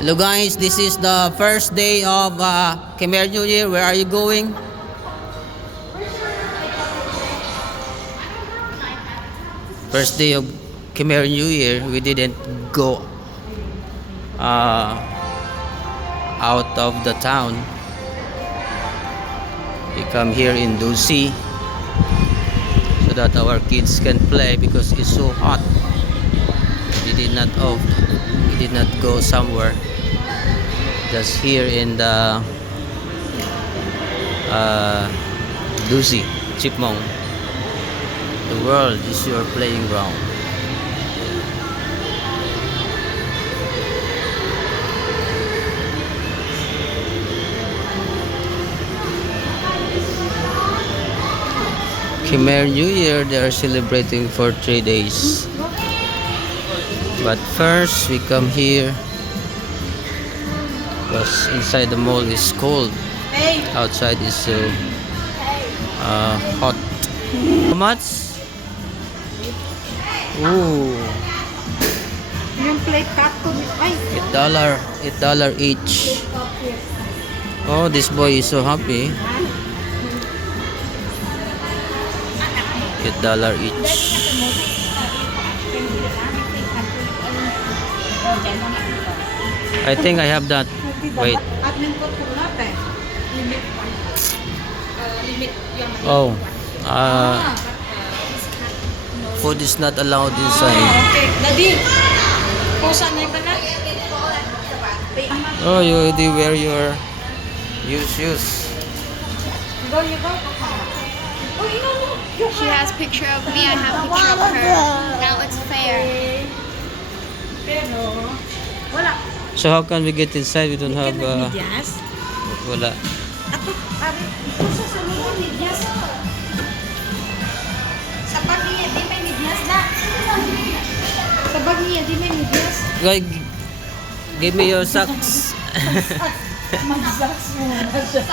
Hello guys, this is the first day of Khmer New Year. Where are you going? First day of Khmer New Year. We didn't go out of the town. We come here in Dusi so that our kids can play because it's so hot. We did not go somewhere. Just here in the Dusi, Chipmong. The world is your playing ground. Khmer New Year, they are celebrating for 3 days. But first, we come here because inside the mall is cold. Outside is so hot. How much? Ooh. Yung plate cut ko. Ay. $8 each. Oh, this boy is so happy. $8 each. I think I have that. Wait. Oh. Food is not allowed inside. Okay, Daddy. Pusa na ka na. Oh, you already wear your shoes. Go, you go. She has picture of me, I have picture of her. Now it's fair. Pero, wala. So how can we get inside? We don't have Medyas? wala. Ako, pare, pusa sa mga medyas. Sa bag niya, di may medyas na. Sa bag niya, di may medyas. Guy, give me your socks. Mag-socks mo na siya.